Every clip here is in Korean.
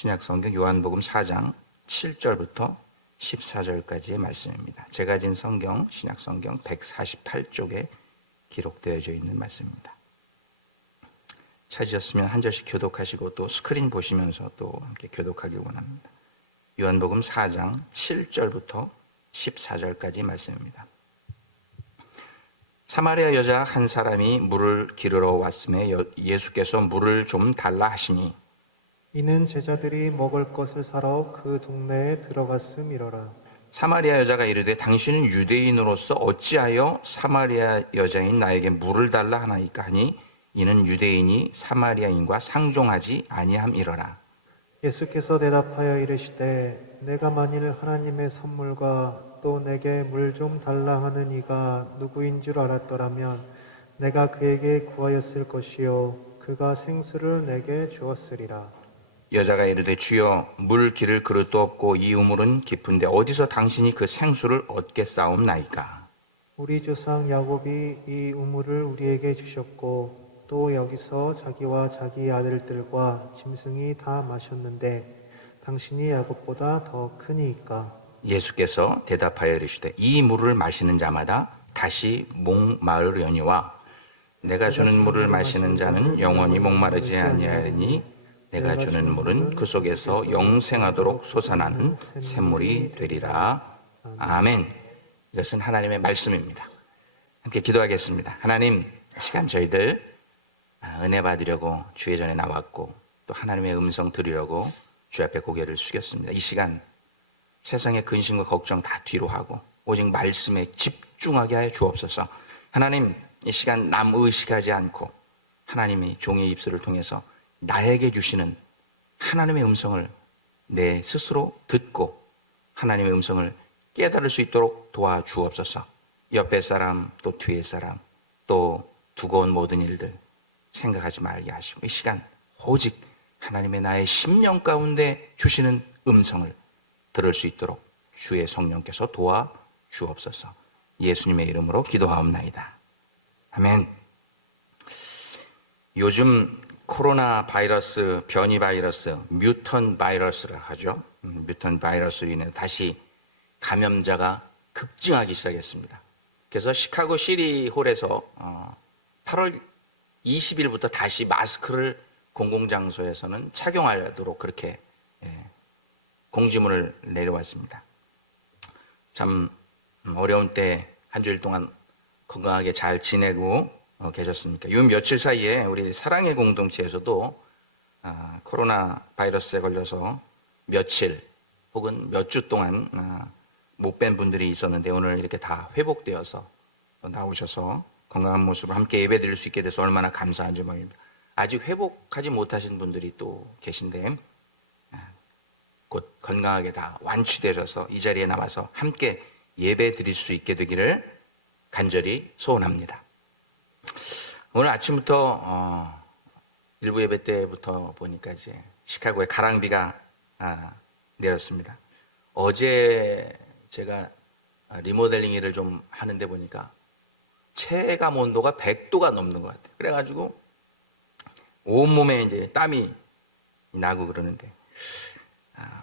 신약성경 요한복음 4장 7절부터 14절까지의 말씀입니다. 제가 가진 성경, 신약성경 148쪽에 기록되어져 있는 말씀입니다. 찾으셨으면 한 절씩 교독하시고 또 스크린 보시면서 또 함께 교독하길 원합니다. 요한복음 4장 7절부터 14절까지 말씀입니다. 사마리아 여자 한 사람이 물을 기르러 왔음에 예수께서 물을 좀 달라 하시니 이는 제자들이 먹을 것을 사러 그 동네에 들어갔음이러라. 사마리아 여자가 이르되 당신은 유대인으로서 어찌하여 사마리아 여자인 나에게 물을 달라 하나이까 하니 이는 유대인이 사마리아인과 상종하지 아니함이러라. 예수께서 대답하여 이르시되 내가 만일 하나님의 선물과 또 내게 물 좀 달라 하는 이가 누구인 줄 알았더라면 내가 그에게 구하였을 것이요 그가 생수를 내게 주었으리라. 여자가 이르되 주여 물 기를 그릇도 없고 이 우물은 깊은데 어디서 당신이 그 생수를 얻겠사옵나이까. 우리 조상 야곱이 이 우물을 우리에게 주셨고 또 여기서 자기와 자기 아들들과 짐승이 다 마셨는데 당신이 야곱보다 더 크니이까. 예수께서 대답하여 이르시되 이 물을 마시는 자마다 다시 목마르려니와 내가 주는 물을 마시는 자는 영원히 목마르지 아니하리니 내가 주는 물은 그 속에서 영생하도록 솟아나는 샘물이 되리라. 아멘. 이것은 하나님의 말씀입니다. 함께 기도하겠습니다. 하나님, 이 시간 저희들 은혜 받으려고 주의 전에 나왔고 또 하나님의 음성 들으려고 주 앞에 고개를 숙였습니다. 이 시간 세상의 근심과 걱정 다 뒤로 하고 오직 말씀에 집중하게 하여 주옵소서. 하나님, 이 시간 남 의식하지 않고 하나님이 종의 입술을 통해서 나에게 주시는 하나님의 음성을 내 스스로 듣고 하나님의 음성을 깨달을 수 있도록 도와주옵소서. 옆에 사람 또 뒤에 사람 또 두고 온 모든 일들 생각하지 말게 하시고 이 시간 오직 하나님의 나의 심령 가운데 주시는 음성을 들을 수 있도록 주의 성령께서 도와주옵소서. 예수님의 이름으로 기도하옵나이다. 아멘. 요즘 코로나 바이러스, 변이 바이러스, 뮤턴 바이러스라 하죠. 뮤턴 바이러스로 인해 다시 감염자가 급증하기 시작했습니다. 그래서 시카고 시리홀에서 8월 20일부터 다시 마스크를 공공장소에서는 착용하도록 그렇게 공지문을 내려왔습니다. 참 어려운 때 한 주일 동안 건강하게 잘 지내고 계셨습니까? 요 며칠 사이에 우리 사랑의 공동체에서도 코로나 바이러스에 걸려서 며칠 혹은 몇 주 동안 못 뵌 분들이 있었는데 오늘 이렇게 다 회복되어서 나오셔서 건강한 모습으로 함께 예배드릴 수 있게 돼서 얼마나 감사한지 모릅니다. 아직 회복하지 못하신 분들이 또 계신데 곧 건강하게 다 완치되셔서 이 자리에 나와서 함께 예배 드릴 수 있게 되기를 간절히 소원합니다. 오늘 아침부터 일부 예배 때부터 보니까 이제 시카고에 가랑비가 내렸습니다. 어제 제가 리모델링 일을 좀 하는데 보니까 체감 온도가 100도가 넘는 것 같아요. 그래가지고 온몸에 이제 땀이 나고 그러는데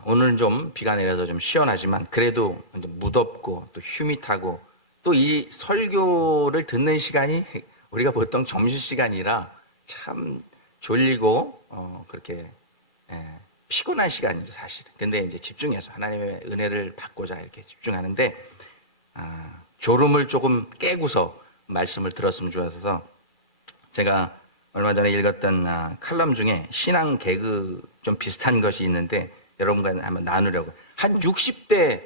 오늘은 좀 비가 내려서 좀 시원하지만 그래도 이제 무덥고 또 휴밋하고 또 이 설교를 듣는 시간이 우리가 보통 점심시간이라 참 졸리고 그렇게 피곤한 시간이죠 사실은. 근데 이제 집중해서 하나님의 은혜를 받고자 이렇게 집중하는데 졸음을 조금 깨고서 말씀을 들었으면 좋아서 제가 얼마 전에 읽었던 칼럼 중에 신앙 개그 좀 비슷한 것이 있는데 여러분과 한번 나누려고. 한 60대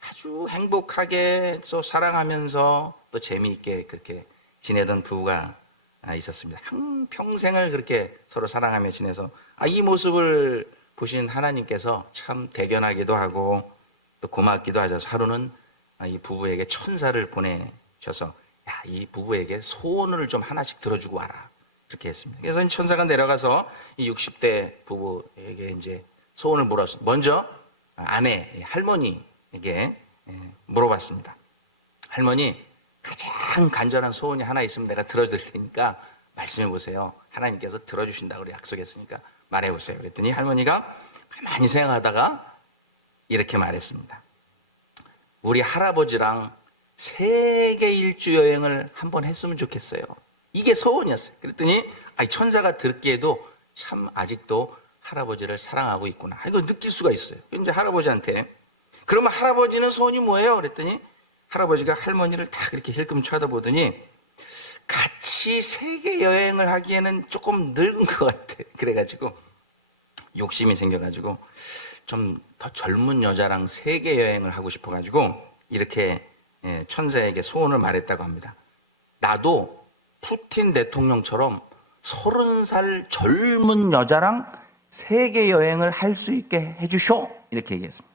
아주 행복하게 또 사랑하면서 또 재미있게 그렇게 지내던 부부가 있었습니다. 평생을 그렇게 서로 사랑하며 지내서 이 모습을 보신 하나님께서 참 대견하기도 하고 또 고맙기도 하셔서 하루는 이 부부에게 천사를 보내셔서 이 부부에게 소원을 좀 하나씩 들어주고 와라 그렇게 했습니다. 그래서 천사가 내려가서 이 60대 부부에게 이제 소원을 물었어요. 먼저 아내 할머니에게 물어봤습니다. 할머니, 가장 간절한 소원이 하나 있으면 내가 들어드릴 테니까 말씀해 보세요. 하나님께서 들어주신다고 약속했으니까 말해 보세요. 그랬더니 할머니가 가만히 생각하다가 이렇게 말했습니다. 우리 할아버지랑 세계 일주 여행을 한번 했으면 좋겠어요. 이게 소원이었어요. 그랬더니 천사가 듣기에도 참 아직도 할아버지를 사랑하고 있구나. 이거 느낄 수가 있어요. 이제 할아버지한테 그러면 할아버지는 소원이 뭐예요? 그랬더니 할아버지가 할머니를 다 그렇게 힐끔 쳐다보더니 같이 세계 여행을 하기에는 조금 늙은 것 같아. 그래가지고 욕심이 생겨가지고 좀 더 젊은 여자랑 세계 여행을 하고 싶어가지고 이렇게 천사에게 소원을 말했다고 합니다. 나도 푸틴 대통령처럼 30살 젊은 여자랑 세계 여행을 할 수 있게 해주쇼. 이렇게 얘기했습니다.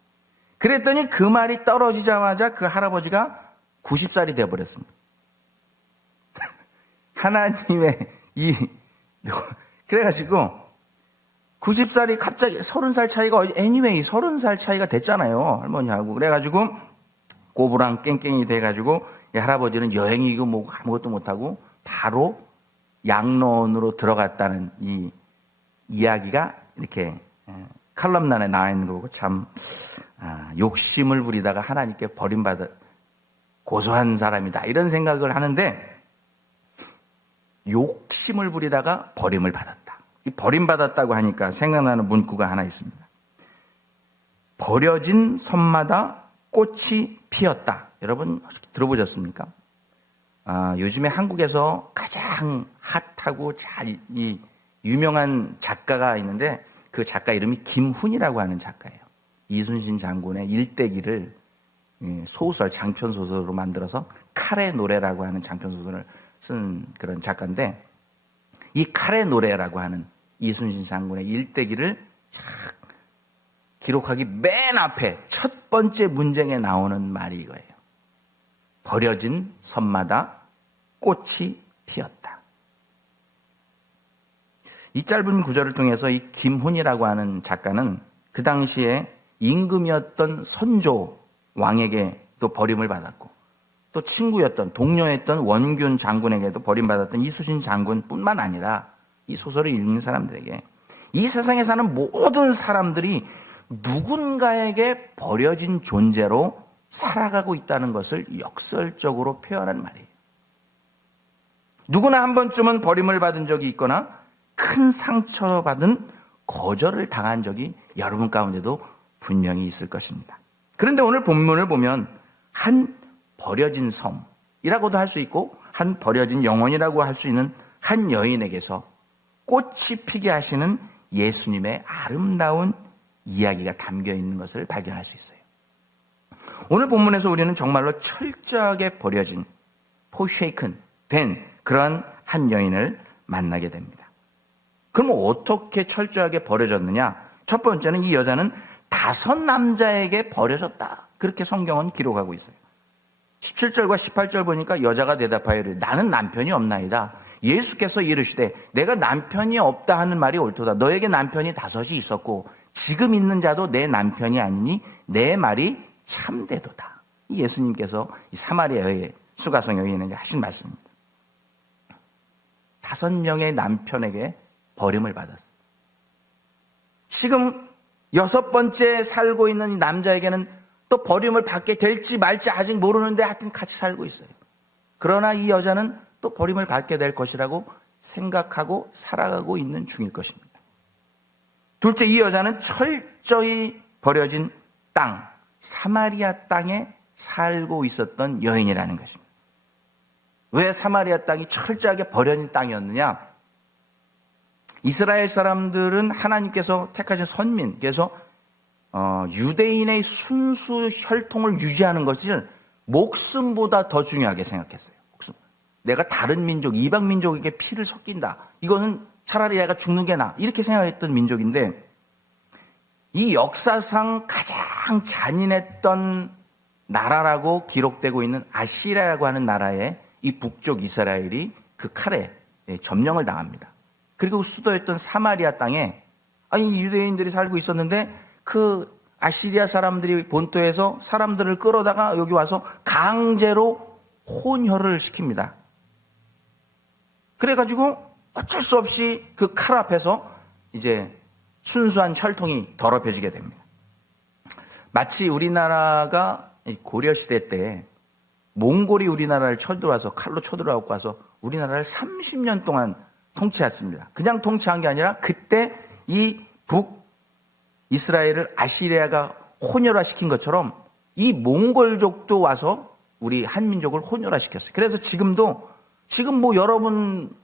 그랬더니 그 말이 떨어지자마자 그 할아버지가 90살이 되어버렸습니다. 하나님의 그래가지고 90살이 갑자기 30살 차이가 anyway 30살 차이가 됐잖아요. 할머니하고. 그래가지고 꼬부랑 깽깽이 돼가지고 할아버지는 여행이고 뭐 아무것도 못하고 바로 양로원으로 들어갔다는 이 이야기가 이렇게 칼럼란에 나와 있는 거고 참 욕심을 부리다가 하나님께 버림받아 고소한 사람이다 이런 생각을 하는데 욕심을 부리다가 버림을 받았다. 이 버림받았다고 하니까 생각나는 문구가 하나 있습니다. 버려진 섬마다 꽃이 피었다. 여러분 들어보셨습니까? 요즘에 한국에서 가장 핫하고 이 유명한 작가가 있는데 그 작가 이름이 김훈이라고 하는 작가예요. 이순신 장군의 일대기를 소설, 장편소설로 만들어서 칼의 노래라고 하는 장편소설을 쓴 그런 작가인데 이 칼의 노래라고 하는 이순신 장군의 일대기를 쫙 기록하기 맨 앞에 첫 번째 문장에 나오는 말이 이거예요. 버려진 섬마다 꽃이 피었다. 이 짧은 구절을 통해서 이 김훈이라고 하는 작가는 그 당시에 임금이었던 선조 왕에게 또 버림을 받았고 또 친구였던 동료였던 원균 장군에게도 버림받았던 이순신 장군뿐만 아니라 이 소설을 읽는 사람들에게 이 세상에 사는 모든 사람들이 누군가에게 버려진 존재로 살아가고 있다는 것을 역설적으로 표현한 말이에요. 누구나 한 번쯤은 버림을 받은 적이 있거나 큰 상처받은 거절을 당한 적이 여러분 가운데도 분명히 있을 것입니다. 그런데 오늘 본문을 보면 한 버려진 섬이라고도 할 수 있고 한 버려진 영혼이라고 할 수 있는 한 여인에게서 꽃이 피게 하시는 예수님의 아름다운 이야기가 담겨 있는 것을 발견할 수 있어요. 오늘 본문에서 우리는 정말로 철저하게 버려진, 포쉐이큰 된 그런 한 여인을 만나게 됩니다. 그럼 어떻게 철저하게 버려졌느냐? 첫 번째는 이 여자는 5 남자에게 버려졌다. 그렇게 성경은 기록하고 있어요. 17절과 18절 보니까 여자가 대답하여 이르되 나는 남편이 없나이다. 예수께서 이르시되 내가 남편이 없다 하는 말이 옳도다. 너에게 남편이 5이 있었고 지금 있는 자도 내 남편이 아니니 내 말이 참되도다. 예수님께서 이 사마리아의 수가성 여인에게 하신 말씀입니다. 5명의 남편에게 버림을 받았어요. 지금 6번째 살고 있는 남자에게는 또 버림을 받게 될지 말지 아직 모르는데 하여튼 같이 살고 있어요. 그러나 이 여자는 또 버림을 받게 될 것이라고 생각하고 살아가고 있는 중일 것입니다. 둘째, 이 여자는 철저히 버려진 땅, 사마리아 땅에 살고 있었던 여인이라는 것입니다. 왜 사마리아 땅이 철저하게 버려진 땅이었느냐? 이스라엘 사람들은 하나님께서 택하신 선민, 그래서 유대인의 순수 혈통을 유지하는 것을 목숨보다 더 중요하게 생각했어요. 목숨. 내가 다른 민족, 이방 민족에게 피를 섞인다. 이거는 차라리 얘가 죽는 게 나아. 이렇게 생각했던 민족인데 이 역사상 가장 잔인했던 나라라고 기록되고 있는 아시리아라고 하는 나라의 이 북쪽 이스라엘이 그 칼에 점령을 당합니다. 그리고 수도였던 사마리아 땅에 유대인들이 살고 있었는데 그 아시리아 사람들이 본토에서 사람들을 끌어다가 여기 와서 강제로 혼혈을 시킵니다. 그래가지고 어쩔 수 없이 그 칼 앞에서 이제 순수한 혈통이 더럽혀지게 됩니다. 마치 우리나라가 고려시대 때 몽골이 우리나라를 쳐들어와서 칼로 쳐들어와서 와서 우리나라를 30년 동안 통치했습니다. 그냥 통치한 게 아니라 그때 이 북이스라엘을 아시리아가 혼혈화시킨 것처럼 이 몽골족도 와서 우리 한민족을 혼혈화시켰어요. 그래서 지금 여러분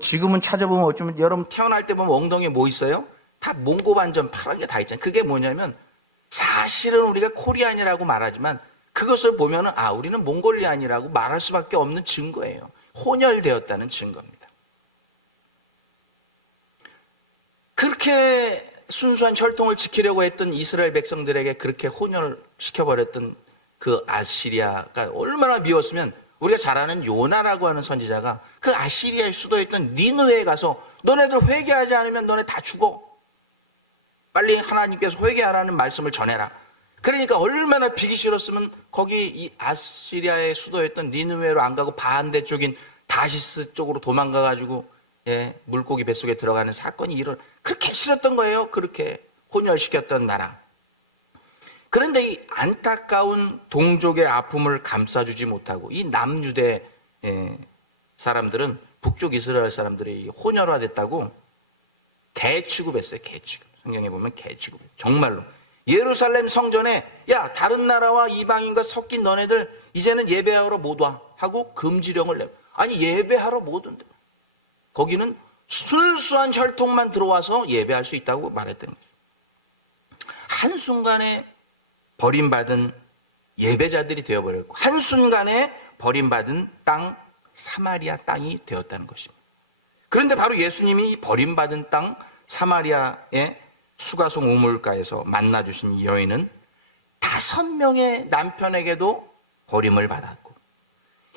지금은 찾아보면 어쩌면 여러분 태어날 때 보면 엉덩이에 뭐 있어요? 다 몽고 반점 파란 게 다 있잖아요. 그게 뭐냐면 사실은 우리가 코리안이라고 말하지만 그것을 보면은 우리는 몽골리안이라고 말할 수밖에 없는 증거예요. 혼혈되었다는 증거입니다. 그렇게 순수한 혈통을 지키려고 했던 이스라엘 백성들에게 그렇게 혼혈시켜버렸던 그 아시리아가 얼마나 미웠으면 우리가 잘 아는 요나라고 하는 선지자가 그 아시리아의 수도였던 니느웨에 가서 너네들 회개하지 않으면 너네 다 죽어. 빨리 하나님께서 회개하라는 말씀을 전해라. 그러니까 얼마나 비기 싫었으면 거기 이 아시리아의 수도였던 니느웨로 안 가고 반대쪽인 다시스 쪽으로 도망가가지고 물고기 뱃속에 들어가는 사건이 그렇게 싫었던 거예요. 그렇게 혼혈시켰던 나라. 그런데 이 안타까운 동족의 아픔을 감싸주지 못하고 이 남유대 사람들은 북쪽 이스라엘 사람들이 혼혈화됐다고 개취급했어요. 개취급. 성경에 보면 개취급. 정말로 예루살렘 성전에 야 다른 나라와 이방인과 섞인 너네들 이제는 예배하러 못 와 하고 금지령을 내요. 아니 예배하러 못 온대. 거기는 순수한 혈통만 들어와서 예배할 수 있다고 말했던 거죠. 한순간에 버림받은 예배자들이 되어버렸고 한순간에 버림받은 땅 사마리아 땅이 되었다는 것입니다. 그런데 바로 예수님이 버림받은 땅 사마리아의 수가송 우물가에서 만나주신 이 여인은 5명의 남편에게도 버림을 받았고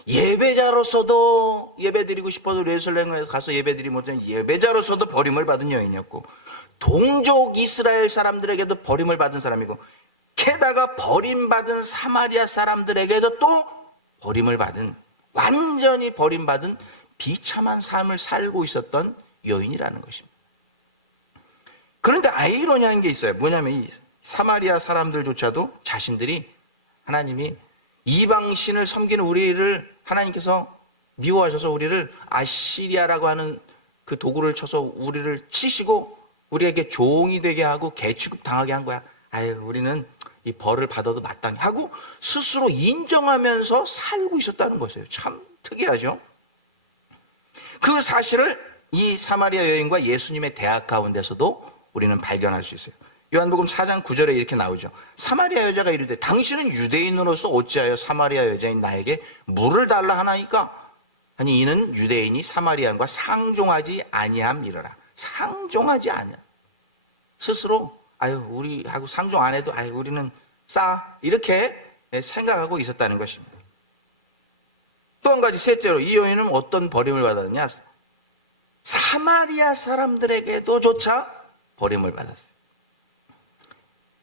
예배자로서도 예배드리고 싶어도 예루살렘에 가서 예배드리지 못한 예배자로서도 버림을 받은 여인이었고 동족 이스라엘 사람들에게도 버림을 받은 사람이고 게다가 버림받은 사마리아 사람들에게도 또 버림을 받은 완전히 버림받은 비참한 삶을 살고 있었던 여인이라는 것입니다. 그런데 아이러니한 게 있어요. 뭐냐면 이 사마리아 사람들조차도 자신들이 하나님이 이방신을 섬기는 우리를 하나님께서 미워하셔서 우리를 아시리아라고 하는 그 도구를 쳐서 우리를 치시고 우리에게 종이 되게 하고 개취급 당하게 한 거야. 우리는 이 벌을 받아도 마땅히 하고 스스로 인정하면서 살고 있었다는 것이에요. 참 특이하죠. 그 사실을 이 사마리아 여인과 예수님의 대화 가운데서도 우리는 발견할 수 있어요. 요한복음 4장 9절에 이렇게 나오죠. 사마리아 여자가 이르되 당신은 유대인으로서 어찌하여 사마리아 여자인 나에게 물을 달라 하나이까? 아니 이는 유대인이 사마리아인과 상종하지 아니함이러라. 상종하지 아니함. 스스로 우리하고 상종 안 해도 우리는 이렇게 생각하고 있었다는 것입니다. 또 한 가지 셋째로 이 여인은 어떤 버림을 받았느냐? 사마리아 사람들에게도 조차 버림을 받았어요.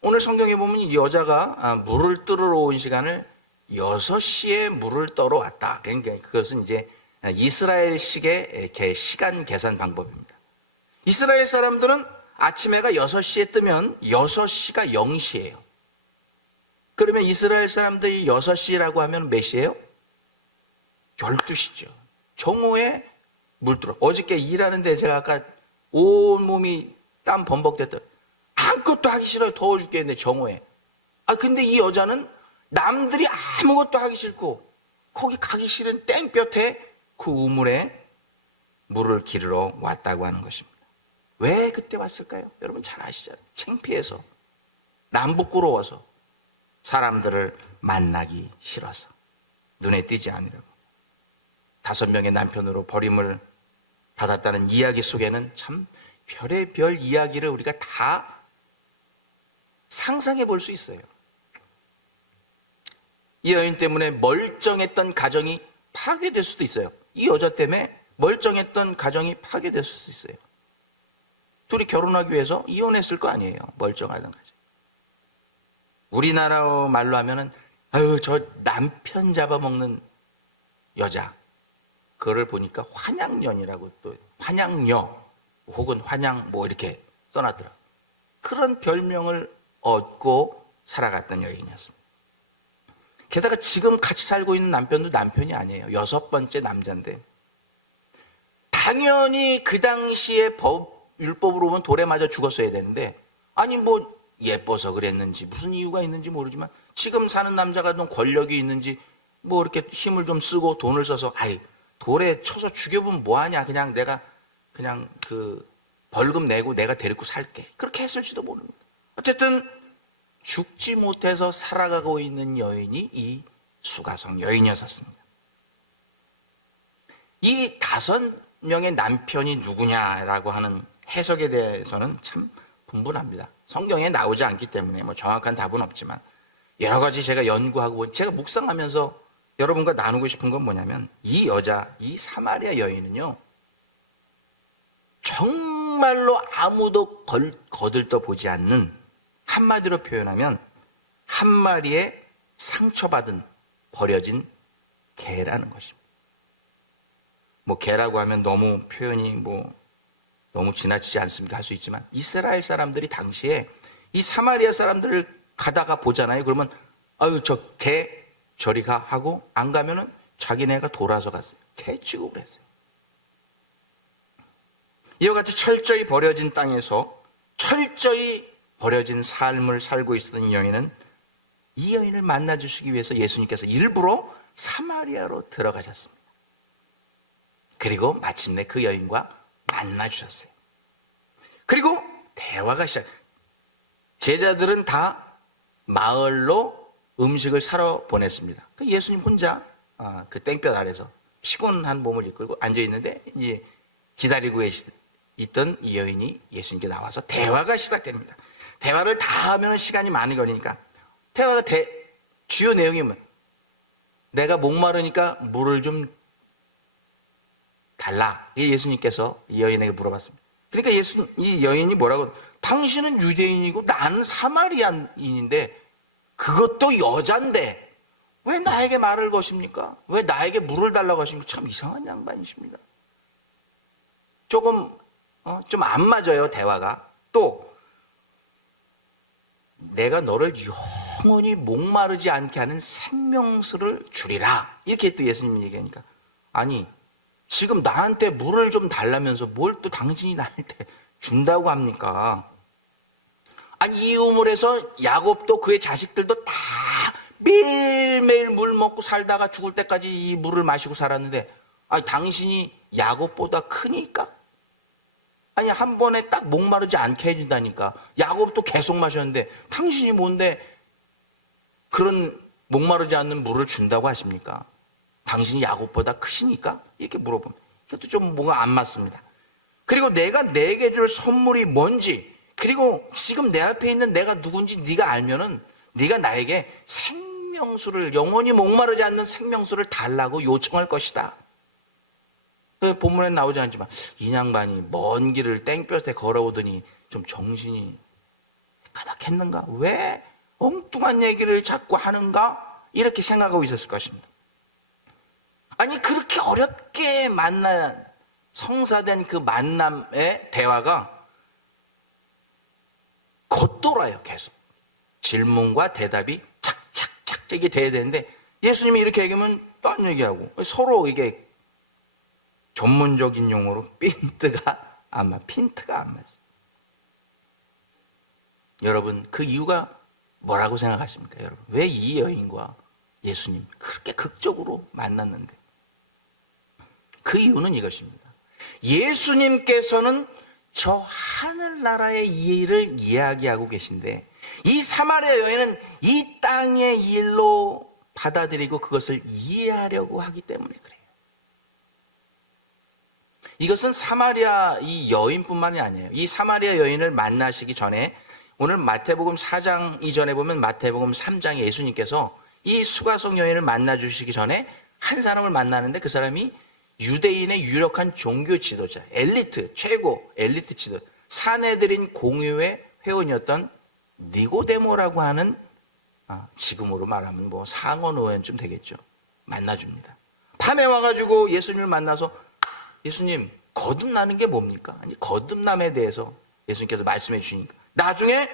오늘 성경에 보면 이 여자가 물을 뜨러 온 시간을 6시에 물을 떠러 왔다. 그러니까 그것은 이제 이스라엘식의 시간 계산 방법입니다. 이스라엘 사람들은 아침 해가 6시에 뜨면 6시가 0시예요. 그러면 이스라엘 사람들이 6시라고 하면 몇 시예요? 12시죠. 정오에 물 들어. 어저께 일하는데 제가 아까 온몸이 땀 범벅됐다. 아무것도 하기 싫어요. 더워 죽겠는데 정오에. 근데 이 여자는 남들이 아무것도 하기 싫고 거기 가기 싫은 땡볕에 그 우물에 물을 기르러 왔다고 하는 것입니다. 왜 그때 왔을까요? 여러분 잘 아시잖아요. 창피해서, 남부끄러워서, 사람들을 만나기 싫어서, 눈에 띄지 않으려고. 5명의 남편으로 버림을 받았다는 이야기 속에는 참 별의별 이야기를 우리가 다 상상해 볼 수 있어요. 이 여인 때문에 멀쩡했던 가정이 파괴될 수도 있어요. 이 여자 때문에 멀쩡했던 가정이 파괴될 수 있어요. 둘이 결혼하기 위해서 이혼했을 거 아니에요. 멀쩡하던 가정. 우리나라 말로 하면은 저 남편 잡아먹는 여자, 그거를 보니까 환양년이라고, 또 환양녀, 혹은 환양 뭐 이렇게 써놨더라. 그런 별명을 얻고 살아갔던 여인이었습니다. 게다가 지금 같이 살고 있는 남편도 남편이 아니에요. 6번째 남자인데 당연히 그 당시에 율법으로 보면 돌에 맞아 죽었어야 되는데 아니 뭐 예뻐서 그랬는지 무슨 이유가 있는지 모르지만 지금 사는 남자가 좀 권력이 있는지 뭐 이렇게 힘을 좀 쓰고 돈을 써서 아이 돌에 쳐서 죽여보면 뭐하냐 그냥 내가 그냥 그 벌금 내고 내가 데리고 살게 그렇게 했을지도 모릅니다. 어쨌든 죽지 못해서 살아가고 있는 여인이 이 수가성 여인이었습니다. 이 5명의 남편이 누구냐라고 하는 해석에 대해서는 참 분분합니다. 성경에 나오지 않기 때문에 뭐 정확한 답은 없지만 여러 가지 제가 연구하고 제가 묵상하면서 여러분과 나누고 싶은 건 뭐냐면 이 여자, 이 사마리아 여인은요 정말로 아무도 거들떠 보지 않는 한마디로 표현하면 한 마리의 상처받은 버려진 개라는 것입니다. 뭐 개라고 하면 너무 표현이 뭐 너무 지나치지 않습니까? 할 수 있지만 이스라엘 사람들이 당시에 이 사마리아 사람들을 가다가 보잖아요. 그러면 아유 저 개 저리 가 하고 안 가면은 자기네가 돌아서 갔어요. 개 취급을 했어요. 이와 같이 철저히 버려진 땅에서 철저히 버려진 삶을 살고 있었던 이 여인은 이 여인을 만나주시기 위해서 예수님께서 일부러 사마리아로 들어가셨습니다. 그리고 마침내 그 여인과 만나주셨어요. 그리고 대화가 시작. 제자들은 다 마을로 음식을 사러 보냈습니다. 예수님 혼자 그 땡볕 아래서 피곤한 몸을 이끌고 앉아있는데 이제 기다리고 있던 이 여인이 예수님께 나와서 대화가 시작됩니다. 대화를 다 하면 시간이 많이 걸리니까 대화가 주요 내용이 뭐예요? 내가 목마르니까 물을 좀 달라. 예수님께서 이 여인에게 물어봤습니다. 그러니까 이 여인이 뭐라고 당신은 유대인이고 나는 사마리아인인데 그것도 여잔데 왜 나에게 말을 거십니까? 왜 나에게 물을 달라고 하십니까? 참 이상한 양반이십니다. 조금 좀 안 맞아요 대화가. 또 내가 너를 영원히 목마르지 않게 하는 생명수를 주리라 이렇게 또 예수님이 얘기하니까 아니 지금 나한테 물을 좀 달라면서 뭘 또 당신이 나한테 준다고 합니까? 아니 이 우물에서 야곱도 그의 자식들도 다 매일매일 물 먹고 살다가 죽을 때까지 이 물을 마시고 살았는데 아니 당신이 야곱보다 크니까? 아니 한 번에 딱 목마르지 않게 해준다니까. 야곱도 계속 마셨는데 당신이 뭔데 그런 목마르지 않는 물을 준다고 하십니까? 당신이 야곱보다 크시니까? 이렇게 물어보면 이것도 좀 뭐가 안 맞습니다. 그리고 내가 내게 줄 선물이 뭔지 그리고 지금 내 앞에 있는 내가 누군지 네가 알면은 네가 나에게 생명수를 영원히 목마르지 않는 생명수를 달라고 요청할 것이다. 본문에 나오지 않지만 이 양반이 먼 길을 땡볕에 걸어오더니 좀 정신이 가닥했는가? 왜 엉뚱한 얘기를 자꾸 하는가? 이렇게 생각하고 있었을 것입니다. 아니 그렇게 어렵게 만난 성사된 그 만남의 대화가 겉돌아요. 계속 질문과 대답이 착착착착이 돼야 되는데 예수님이 이렇게 얘기하면 딴 얘기하고 서로 이게 전문적인 용어로 핀트가 안 맞습니다. 여러분 그 이유가 뭐라고 생각하십니까? 여러분 왜 이 여인과 예수님 그렇게 극적으로 만났는데 그 이유는 이것입니다. 예수님께서는 저 하늘나라의 일을 이야기하고 계신데 이 사마리아 여인은 이 땅의 일로 받아들이고 그것을 이해하려고 하기 때문에 그래요. 이것은 사마리아 이 여인뿐만이 아니에요. 이 사마리아 여인을 만나시기 전에 오늘 마태복음 4장 이전에 보면 마태복음 3장에 예수님께서 이 수가성 여인을 만나 주시기 전에 한 사람을 만나는데 그 사람이 유대인의 유력한 종교 지도자, 엘리트, 최고 엘리트 지도자, 사내들인 공유의 회원이었던 니고데모라고 하는 지금으로 말하면 뭐 상원 의원쯤 되겠죠. 만나줍니다. 밤에 와가지고 예수님을 만나서 예수님 거듭나는 게 뭡니까? 아니, 거듭남에 대해서 예수님께서 말씀해 주시니까 나중에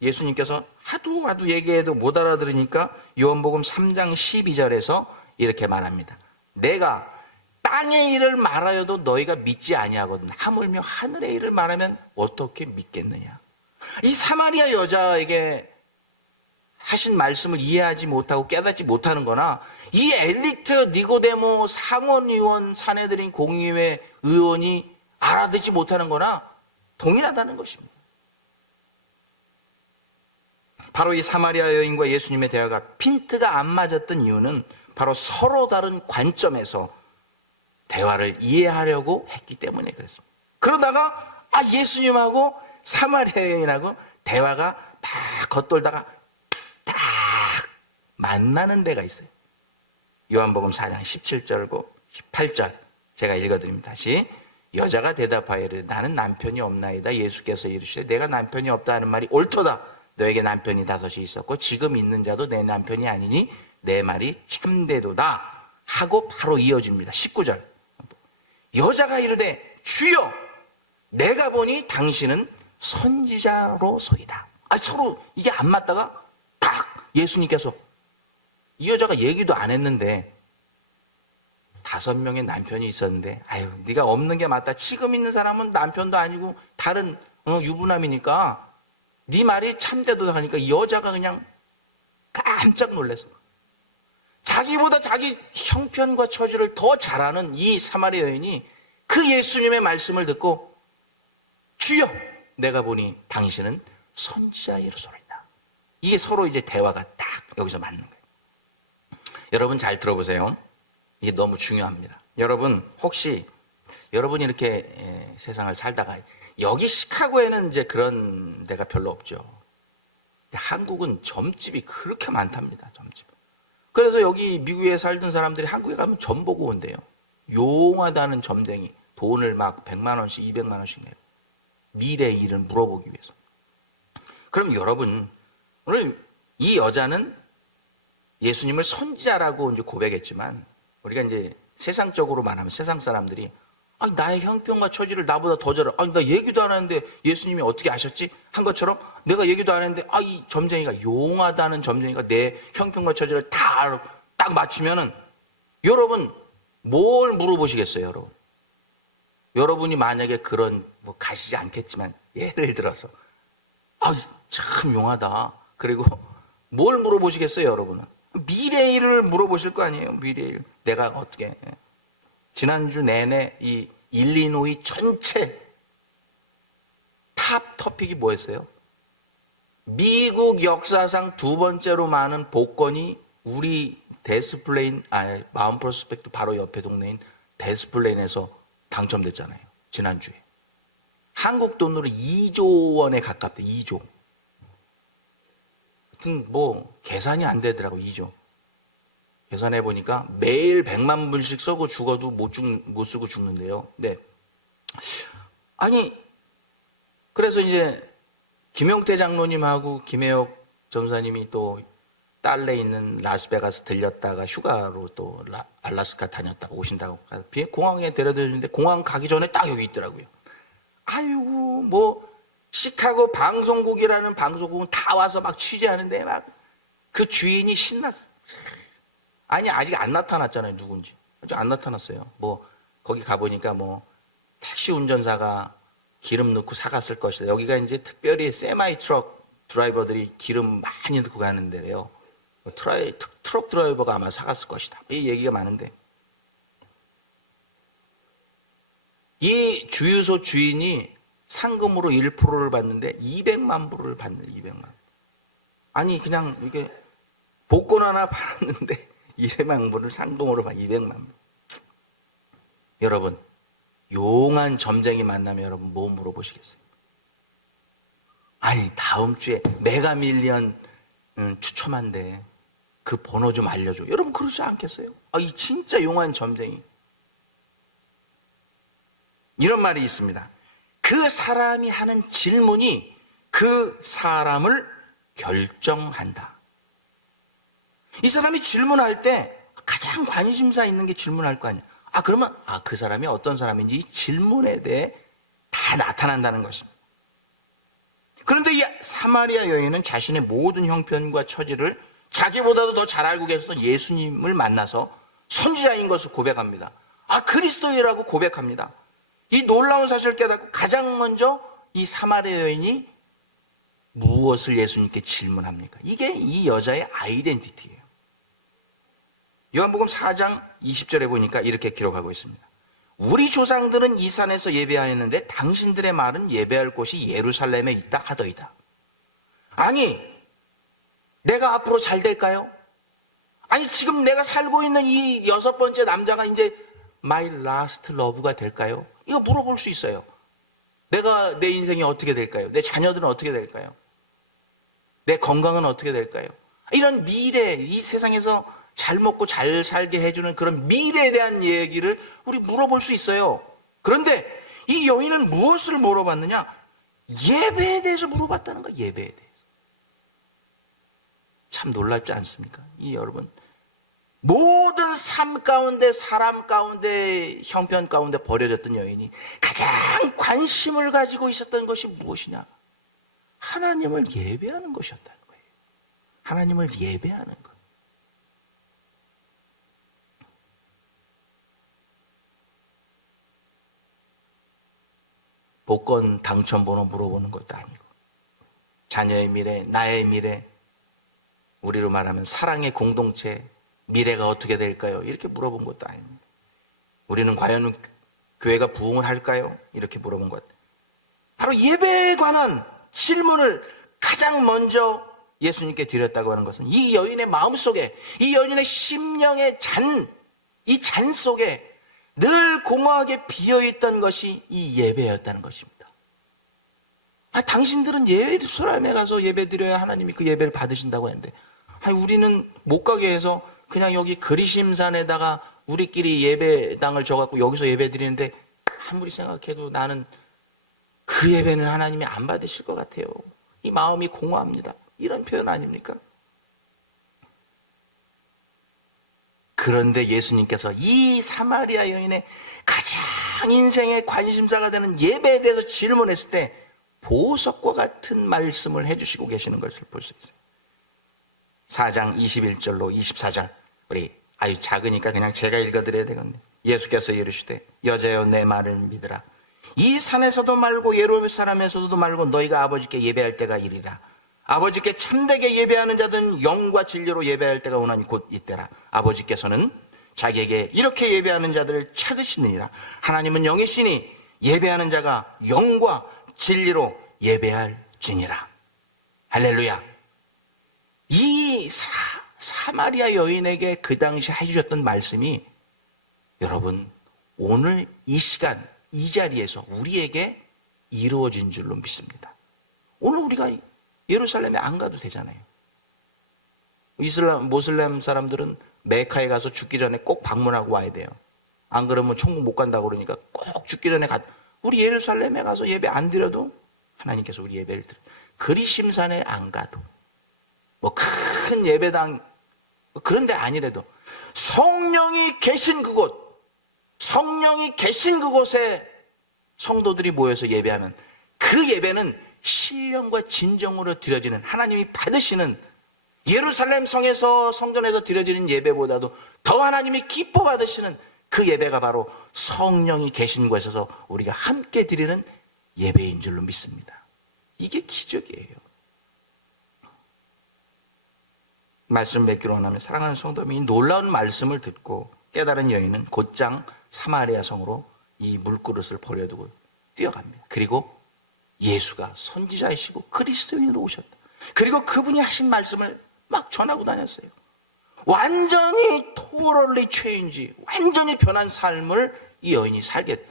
예수님께서 하도 얘기해도 못 알아들으니까 요한복음 3장 12절에서 이렇게 말합니다. 내가 땅의 일을 말하여도 너희가 믿지 아니하거든. 하물며 하늘의 일을 말하면 어떻게 믿겠느냐. 이 사마리아 여자에게 하신 말씀을 이해하지 못하고 깨닫지 못하는 거나 이 엘리트 니고데모 상원의원 사내들인 공의회 의원이 알아듣지 못하는 거나 동일하다는 것입니다. 바로 이 사마리아 여인과 예수님의 대화가 핀트가 안 맞았던 이유는 바로 서로 다른 관점에서 대화를 이해하려고 했기 때문에 그렇습니다. 그러다가 예수님하고 사마리아 여인하고 대화가 막 겉돌다가 딱 만나는 데가 있어요. 요한복음 4장 17절고 18절 제가 읽어드립니다. 다시. 여자가 대답하여 이르되 나는 남편이 없나이다. 예수께서 이르시되 내가 남편이 없다 하는 말이 옳도다. 너에게 남편이 5이 있었고 지금 있는 자도 내 남편이 아니니 내 말이 참되도다 하고 바로 이어집니다. 19절. 여자가 이르되 주여 내가 보니 당신은 선지자로소이다. 서로 이게 안 맞다가 딱 예수님께서 이 여자가 얘기도 안 했는데 5명의 남편이 있었는데 네가 없는 게 맞다. 지금 있는 사람은 남편도 아니고 다른 유부남이니까 네 말이 참되도다 하니까 이 여자가 그냥 깜짝 놀랐어. 자기보다 자기 형편과 처지를 더 잘 아는 이 사마리아 여인이 그 예수님의 말씀을 듣고 주여 내가 보니 당신은 선지자이로소이다. 이게 서로 이제 대화가 딱 여기서 맞는 거예요. 여러분 잘 들어보세요. 이게 너무 중요합니다. 여러분 혹시 여러분이 이렇게 세상을 살다가 여기 시카고에는 이제 그런 데가 별로 없죠. 근데 한국은 점집이 그렇게 많답니다. 점집. 그래서 여기 미국에 살던 사람들이 한국에 가면 점 보고 온대요. 용하다는 점쟁이 돈을 막 100만 원씩 200만 원씩 내요. 미래의 일을 물어보기 위해서. 그럼 여러분 오늘 이 여자는 예수님을 선지자라고 이제 고백했지만 우리가 이제 세상적으로 말하면 세상 사람들이 나의 형편과 처지를 나보다 더 잘 알아. 나 얘기도 안 하는데 예수님이 어떻게 아셨지? 한 것처럼 내가 얘기도 안 했는데 이 점쟁이가 용하다는 점쟁이가 내 형편과 처지를 다 딱 맞추면은 여러분 뭘 물어보시겠어요, 여러분? 여러분이 만약에 그런 가시지 않겠지만 예를 들어서 참 용하다. 그리고 뭘 물어보시겠어요, 여러분은? 미래의 일을 물어보실 거 아니에요, 미래의 일. 내가 어떻게 지난주 내내 이 일리노이 전체 탑 토픽이 뭐였어요? 미국 역사상 2번째로 많은 복권이 우리 데스플레인, 마운 프로스펙트 바로 옆에 동네인 데스플레인에서 당첨됐잖아요. 지난주에. 한국 돈으로 2조 원에 가깝대, 2조. 하여튼 계산이 안 되더라고, 2조. 계산해 보니까 매일 100만 불씩 써고 죽어도 못 쓰고 죽는데요. 네. 그래서 이제 김용태 장로님하고 김혜옥 전사님이 또 딸내 있는 라스베가스 들렸다가 휴가로 또 알라스카 다녔다 오신다고 공항에 데려다 주는데 공항 가기 전에 딱 여기 있더라고요. 시카고 방송국이라는 방송국은 다 와서 막 취재하는데 막 그 주인이 신났어. 아직 안 나타났잖아요, 누군지. 아직 안 나타났어요. 거기 가보니까 택시 운전사가 기름 넣고 사갔을 것이다. 여기가 이제 특별히 세마이 트럭 드라이버들이 기름 많이 넣고 가는 데래요. 트럭 드라이버가 아마 사갔을 것이다. 이 얘기가 많은데. 이 주유소 주인이 상금으로 1%를 받는데 200만 불을 받는 200만. 그냥 이게 복권 하나 팔았는데 200만 불을 상금으로 받 200만 불. 여러분, 용한 점쟁이 만나면 여러분 뭐 물어보시겠어요? 다음 주에 메가밀리언 추첨한대. 그 번호 좀 알려줘. 여러분 그러지 않겠어요? 이 진짜 용한 점쟁이. 이런 말이 있습니다. 그 사람이 하는 질문이 그 사람을 결정한다. 이 사람이 질문할 때 가장 관심사 있는 게 질문할 거 아니야. 그러면 그 사람이 어떤 사람인지 이 질문에 대해 다 나타난다는 것입니다. 그런데 이 사마리아 여인은 자신의 모든 형편과 처지를 자기보다도 더 잘 알고 계셔서 예수님을 만나서 선지자인 것을 고백합니다. 그리스도이라고 고백합니다. 이 놀라운 사실을 깨닫고 가장 먼저 이 사마리아 여인이 무엇을 예수님께 질문합니까? 이게 이 여자의 아이덴티티예요. 요한복음 4장 20절에 보니까 이렇게 기록하고 있습니다. 우리 조상들은 이 산에서 예배하였는데 당신들의 말은 예배할 곳이 예루살렘에 있다 하더이다. 아니, 내가 앞으로 잘 될까요? 아니, 지금 내가 살고 있는 이 6번째 남자가 이제 my last love가 될까요? 이거 물어볼 수 있어요. 내 인생이 어떻게 될까요? 내 자녀들은 어떻게 될까요? 내 건강은 어떻게 될까요? 이런 미래, 이 세상에서 잘 먹고 잘 살게 해주는 그런 미래에 대한 얘기를 우리 물어볼 수 있어요. 그런데 이 여인은 무엇을 물어봤느냐? 예배에 대해서 물어봤다는 거야, 예배에 대해서. 참 놀랍지 않습니까? 여러분, 모든 삶 가운데, 사람 가운데, 형편 가운데 버려졌던 여인이 가장 관심을 가지고 있었던 것이 무엇이냐? 하나님을 예배하는 것이었다는 거예요. 하나님을 예배하는 것. 복권 당첨번호 물어보는 것도 아니고, 자녀의 미래, 나의 미래, 우리로 말하면 사랑의 공동체, 미래가 어떻게 될까요? 이렇게 물어본 것도 아닙니다. 우리는 과연 교회가 부흥을 할까요? 이렇게 물어본 것. 바로 예배에 관한 질문을 가장 먼저 예수님께 드렸다고 하는 것은 이 여인의 마음속에, 이 여인의 심령의 이 잔 속에 늘 공허하게 비어있던 것이 이 예배였다는 것입니다. 당신들은 예루살렘에 가서 예배 드려야 하나님이 그 예배를 받으신다고 했는데, 우리는 못 가게 해서 그냥 여기 그리심산에다가 우리끼리 예배당을 줘갖고 여기서 예배 드리는데, 아무리 생각해도 나는 그 예배는 하나님이 안 받으실 것 같아요. 이 마음이 공허합니다. 이런 표현 아닙니까? 그런데 예수님께서 이 사마리아 여인의 가장 인생의 관심사가 되는 예배에 대해서 질문했을 때 보석과 같은 말씀을 해주시고 계시는 것을 볼 수 있어요. 4장 21절로 24절, 우리 아주 작으니까 그냥 제가 읽어드려야 되겠네. 예수께서 이르시되 여자여 내 말을 믿으라. 이 산에서도 말고 예루살렘에서도 말고 너희가 아버지께 예배할 때가 이리라. 아버지께 참되게 예배하는 자들은 영과 진리로 예배할 때가 오나니 곧 이때라. 아버지께서는 자기에게 이렇게 예배하는 자들을 찾으시느니라. 하나님은 영이시니 예배하는 자가 영과 진리로 예배할지니라. 할렐루야. 이 사마리아 여인에게 그 당시 해주셨던 말씀이 여러분 오늘 이 시간 이 자리에서 우리에게 이루어진 줄로 믿습니다. 오늘 우리가 예루살렘에 안 가도 되잖아요. 모슬렘 사람들은 메카에 가서 죽기 전에 꼭 방문하고 와야 돼요. 안 그러면 천국 못 간다고 그러니까 꼭 죽기 전에 우리 예루살렘에 가서 예배 안 드려도 하나님께서 우리 예배를 드려. 그리심산에 안 가도 큰 예배당 그런 데 아니래도 성령이 계신 그곳에 성도들이 모여서 예배하면 그 예배는 신령과 진정으로 드려지는, 하나님이 받으시는, 예루살렘 성전에서 드려지는 예배보다도 더 하나님이 기뻐 받으시는 그 예배가 바로 성령이 계신 곳에서 우리가 함께 드리는 예배인 줄로 믿습니다. 이게 기적이에요. 말씀 맺기로 하면 사랑하는 성도님이 놀라운 말씀을 듣고 깨달은 여인은 곧장 사마리아 성으로 이 물그릇을 버려두고 뛰어갑니다. 그리고 예수가 선지자이시고 그리스도인으로 오셨다. 그리고 그분이 하신 말씀을 막 전하고 다녔어요. 완전히 토럴리 체인지, 완전히 변한 삶을 이 여인이 살게.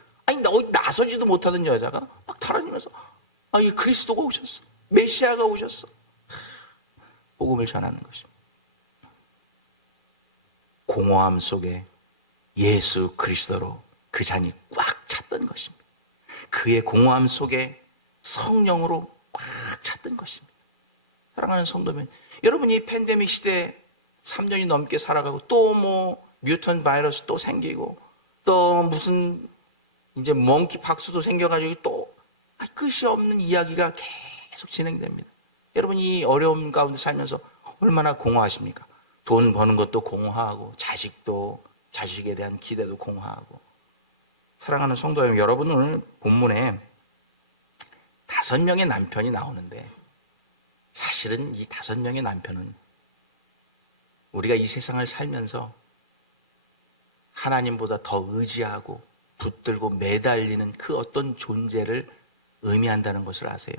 나서지도 못하던 여자가 막 달아니면서 이 그리스도가 오셨어, 메시아가 오셨어, 복음을 전하는 것입니다. 공허함 속에 예수 그리스도로 그 잔이 꽉 찼던 것입니다. 그의 공허함 속에 성령으로 꽉 찼던 것입니다. 사랑하는 성도면, 여러분이 이 팬데믹 시대에 3년이 넘게 살아가고 또 뮤턴 바이러스 또 생기고 또 무슨 이제 몽키 박수도 생겨가지고 또 끝이 없는 이야기가 계속 진행됩니다. 여러분, 이 어려움 가운데 살면서 얼마나 공허하십니까? 돈 버는 것도 공허하고, 자식에 대한 기대도 공허하고. 사랑하는 성도 여러분, 여러분 오늘 본문에 5명의 남편이 나오는데, 사실은 이 5명의 남편은 우리가 이 세상을 살면서 하나님보다 더 의지하고 붙들고 매달리는 그 어떤 존재를 의미한다는 것을 아세요?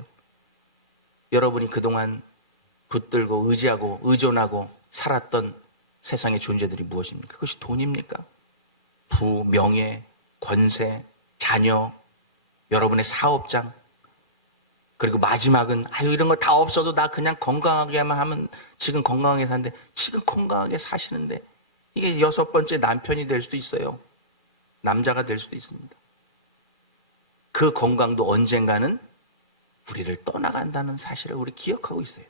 여러분이 그동안 붙들고 의지하고 의존하고 살았던 세상의 존재들이 무엇입니까? 그것이 돈입니까? 부, 명예, 권세, 자녀, 여러분의 사업장, 그리고 마지막은 이런 거 다 없어도 나 그냥 건강하게만 하면, 지금 건강하게 사는데, 지금 건강하게 사시는데 이게 6번째 남편이 될 수도 있어요. 남자가 될 수도 있습니다. 그 건강도 언젠가는 우리를 떠나간다는 사실을 우리 기억하고 있어요.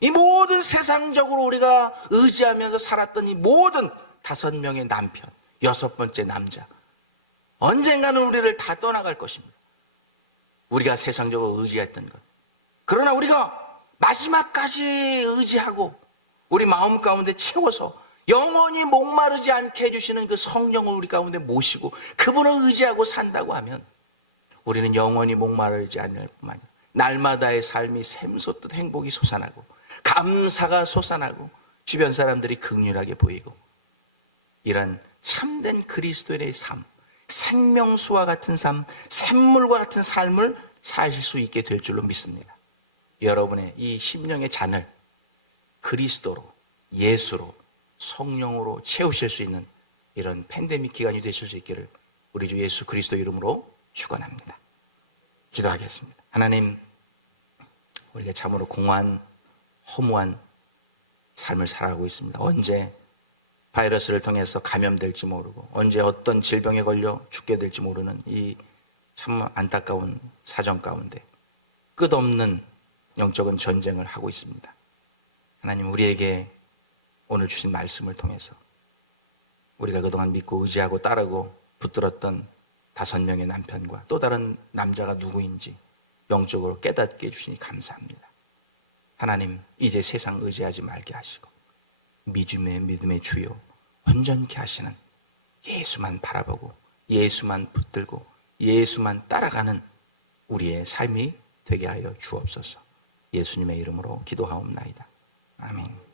이 모든 세상적으로 우리가 의지하면서 살았던 이 모든 5명의 남편, 6번째 남자, 언젠가는 우리를 다 떠나갈 것입니다. 우리가 세상적으로 의지했던 것. 그러나 우리가 마지막까지 의지하고 우리 마음 가운데 채워서 영원히 목마르지 않게 해주시는 그 성령을 우리 가운데 모시고 그분을 의지하고 산다고 하면 우리는 영원히 목마르지 않을 뿐만 아니라 날마다의 삶이 샘솟듯 행복이 솟아나고 감사가 솟아나고 주변 사람들이 긍휼하게 보이고, 이런 참된 그리스도인의 삶, 생명수와 같은 삶, 샘물과 같은 삶을 사실 수 있게 될 줄로 믿습니다. 여러분의 이 심령의 잔을 그리스도로, 예수로, 성령으로 채우실 수 있는 이런 팬데믹 기간이 되실 수 있기를 우리 주 예수 그리스도 이름으로 축원합니다. 기도하겠습니다. 하나님, 우리가 참으로 공허한, 허무한 삶을 살아가고 있습니다. 언제 바이러스를 통해서 감염될지 모르고, 언제 어떤 질병에 걸려 죽게 될지 모르는 이 참 안타까운 사정 가운데 끝없는 영적인 전쟁을 하고 있습니다. 하나님, 우리에게 오늘 주신 말씀을 통해서 우리가 그동안 믿고 의지하고 따르고 붙들었던 5명의 남편과 또 다른 남자가 누구인지 영적으로 깨닫게 해주시니 감사합니다. 하나님, 이제 세상 의지하지 말게 하시고 믿음의 주요 온전케 하시는 예수만 바라보고 예수만 붙들고 예수만 따라가는 우리의 삶이 되게 하여 주옵소서. 예수님의 이름으로 기도하옵나이다. 아멘.